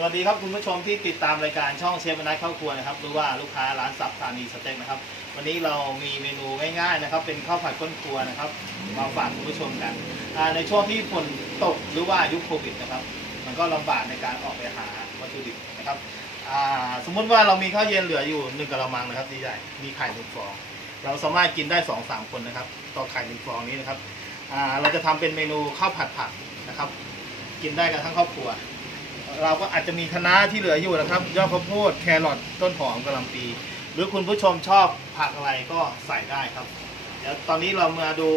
สวัสดีครับคุณผู้ชมที่ติดตามรายการช่องเชฟนัทเข้าครัวนะครับหรือว่าลูกค้าร้านสับธานีสเต็กนะครับ วันนี้เรามีเมนูง่ายๆนะครับ เป็นข้าวผัดก้นครัวนะครับมาฝากคุณผู้ชมกันอ่าในช่วงที่ฝนตกหรือว่ายุคโควิดนะครับ มันก็ลำบากในการออกไปหาวัตถุดิบนะครับอ่าสมมุติว่าเรามีข้าวเย็นเหลืออยู่หนึ่งกะละมังนะครับใหญ่มีไข่หนึ่งฟอง เราสามารถกินได้สองสามคนนะครับ ต่อไข่หนึ่งฟองนี้นะครับอ่าเราจะทำเป็นเมนูข้าวผัดผักนะครับ กินได้กันทั้งครอบครัว เราก็อาจจะมีคะน้าที่เหลืออยู่นะครับ ยอดข้าวโพดแครอทต้นหอมกะหล่ำปีหรือคุณผู้ชมชอบผักอะไรก็ใส่ได้ครับ เดี๋ยวตอนนี้เรามาดู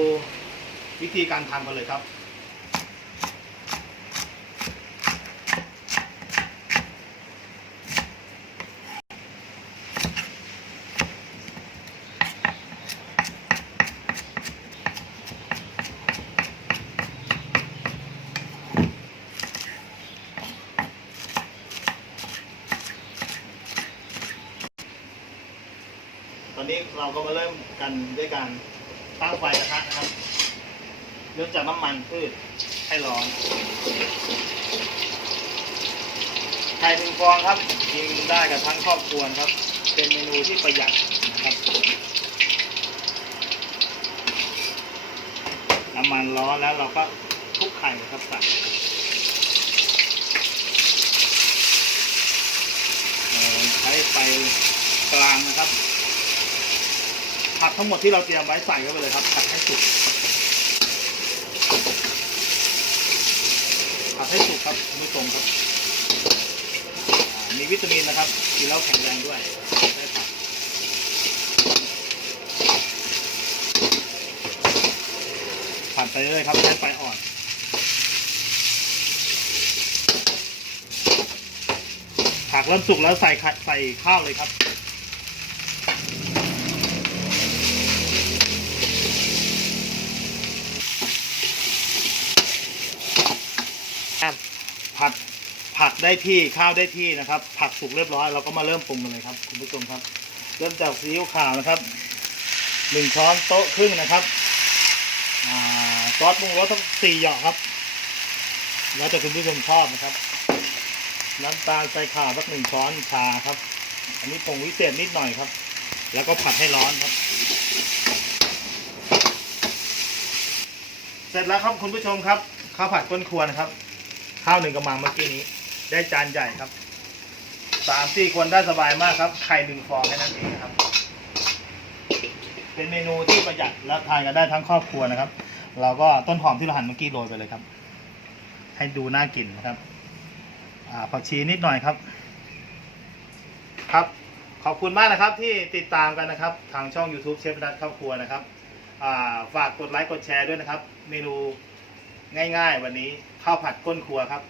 วิธีการทำกันเลยครับ อนนี้เราก็มาเริ่มกันด้วยการตั้งไฟกระทะนะครับเริ่มจากน้ำมันพืชให้ร้อนไข่หนึ่งฟองครับกินได้กับทั้งครอบครัวครับ เป็นเมนูที่ประหยัดนะครับ น้ำมันร้อนแล้วเราก็คุกไข่ครับใส่ใช้ไฟกลางนะครับ ผักทั้งหมดที่เราเตรียมไว้ใส่เข้าไปเลยครับผัดให้สุกผัดให้สุกครับคุณผู้ชมครับมีวิตามินนะครับกินแล้วแข็งแรงด้วยได้ผักผัดไปเรื่อยครับใช้ไฟอ่อนผักเริ่มสุกแล้วใส่ใส่ข้าวเลยครับ ผัดผัก ได้ที่ข้าวได้ที่นะครับ ผักสุกเรียบร้อยเราก็มาเริ่มปรุงกันเลยครับคุณผู้ชมครับ เริ่มจากซีอิ๊วขาวนะครับหนึ่งช้อนโต๊ะครึ่งนะครับอซอสปรุงรสทั้งสี่หยอกครับ แล้วแต่คุณผู้ชมชอบนะครับ น้ำตาลใส่ขาวสักหนึ่งช้อนชาครับ อันนี้ผงวิเศษนิดหน่อยครับ แล้วก็ผัดให้ร้อนครับ เสร็จแล้วครับคุณผู้ชมครับ ข้าวผัดก้นครัวนะครับ ข้าวหนึ่งกระมังเมื่อกี้นี้ ได้จานใหญ่ครับสามสี่คนได้สบายมากครับ ไข่หนึ่งฟองแค่นั้นเองครับ เป็นเมนูที่ประหยัดและทานกันได้ทั้งครอบครัวนะครับ เราก็ต้นหอมที่เราหั่นเมื่อกี้โรยไปเลยครับ ให้ดูน่ากินนะครับผักชีนิดหน่อยครับ ครับ ขอบคุณมากนะครับที่ติดตามกันนะครับ ทางช่อง YouTube เชฟนัทครอบครัวนะครับาฝากกดไลค์กดแชร์ด้วยนะครับ เมนูง่าย ๆ วันนี้ข้าวผัดก้นครัวครับ